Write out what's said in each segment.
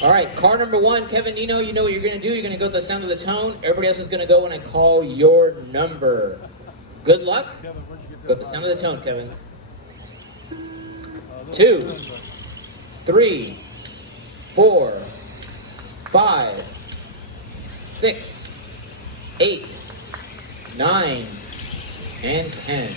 All right, car number 1, Kevin Nino, you know what you're going to do. You're going to go to the sound of the tone. Everybody else is going to go when I call your number. Good luck. Go to the sound of the tone, Kevin. 2, 3, 4, 5, 6, 8, 9, and 10.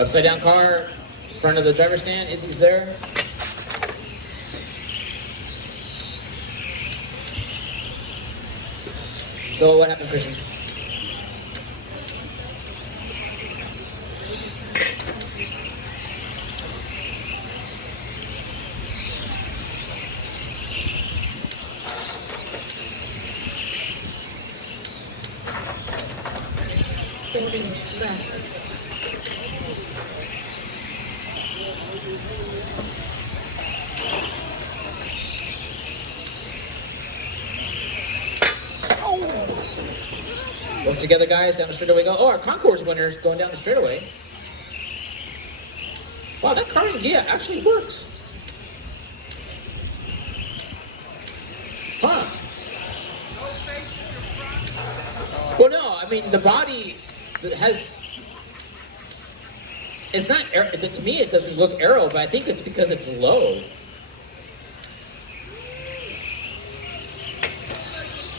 Upside down car, front of the driver's stand. Izzy's there. So what happened, Christian? Work together, guys. Down the straightaway go. Oh, our concourse winner's going down the straightaway. Wow, that car in gear actually works. Huh. Well, no, I mean, the body has... It's not... To me, it doesn't look aero, but I think it's because it's low.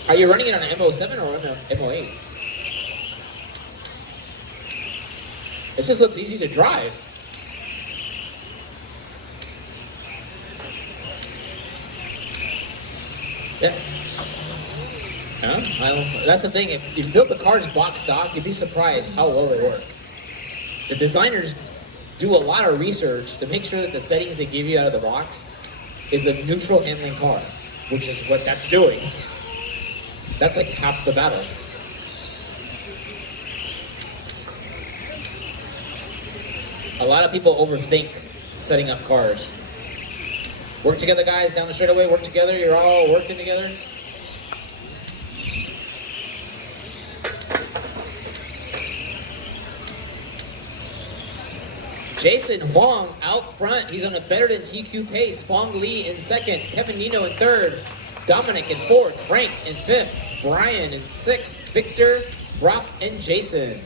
Are you running it on an MO7 or on an MO8? It just looks easy to drive. Yeah. Huh? That's the thing. If you build the cars block stock, you'd be surprised how well they work. The designers do a lot of research to make sure that the settings they give you out of the box is a neutral handling car, which is what that's doing. That's like half the battle. A lot of people overthink setting up cars. Work together, guys, down the straightaway, work together. You're all working together. Jason Huang out front. He's on a better than TQ pace. Fong Lee in second. Kevin Nino in third. Dominic in fourth. Frank in fifth. Brian in sixth. Victor, Brock, and Jason.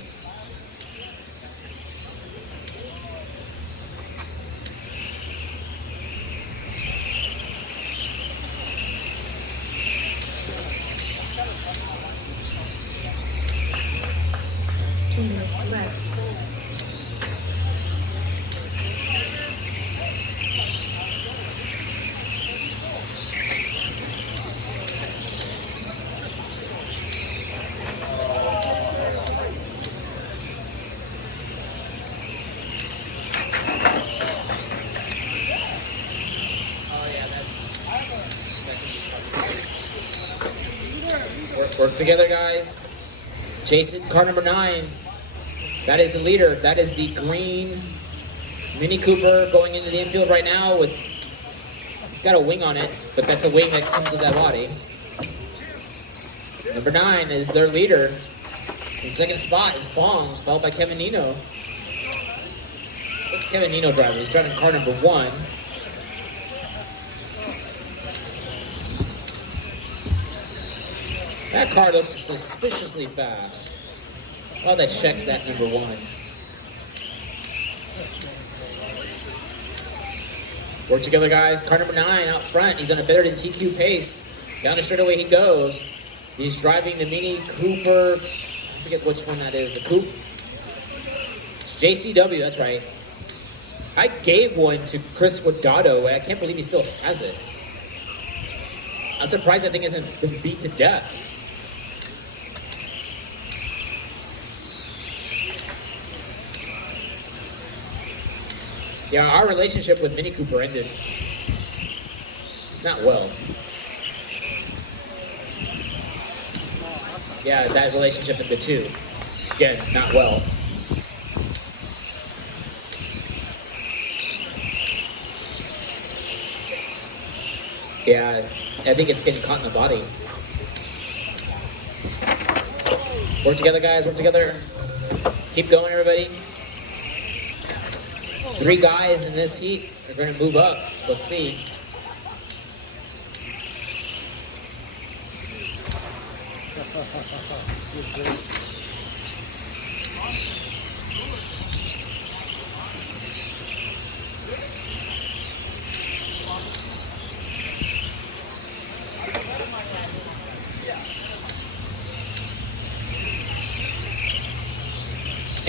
Work together, guys. Jason, car number 9. That is the leader. That is the green Mini Cooper going into the infield right now. It's got a wing on it, but that's a wing that comes with that body. Number 9 is their leader. In second spot is Fong, followed by Kevin Nino. What's Kevin Nino driving? He's driving car number 1. That car looks suspiciously fast. Oh, they checked that number 1. Work together, guys. Car number 9 out front. He's on a better than TQ pace. Down the straightaway he goes. He's driving the Mini Cooper. I forget which one that is. The Coupe. It's JCW, that's right. I gave one to Chris Guadato, and I can't believe he still has it. I'm surprised that thing hasn't been beat to death. Yeah, our relationship with Mini Cooper ended not well. Yeah, that relationship ended too. Again, not well. Yeah, I think it's getting caught in the body. Work together, guys. Work together. Keep going, everybody. 3 guys in this heat are going to move up. Let's see.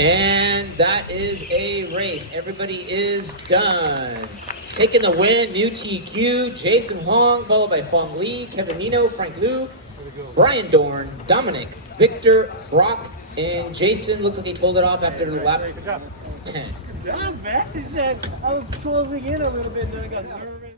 And that is a race. Everybody is done. Taking the win, Mu TQ, Jason Huang, followed by Fong Li, Kevin Mino, Frank Liu, Brian Dorn, Dominic, Victor, Brock, and Jason. Looks like he pulled it off after lap 10. Not bad. I was closing in a little bit. Then I got nervous.